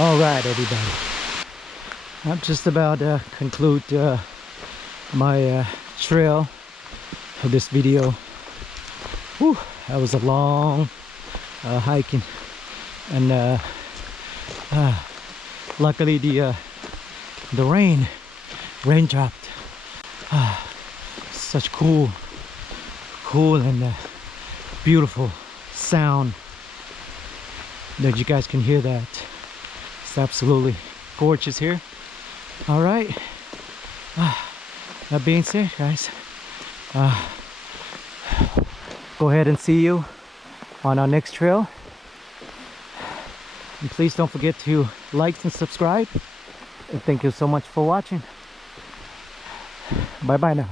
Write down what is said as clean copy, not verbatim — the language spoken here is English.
All right, everybody. I'm just about to conclude my trail of this video. Whew, that was a long hiking, and luckily the rain dropped. Such cool and beautiful sound that you guys can hear that. It's absolutely gorgeous here. All right, that being said, guys, go ahead and see you on our next trail, and please don't forget to like and subscribe, and thank you so much for watching. Bye bye now.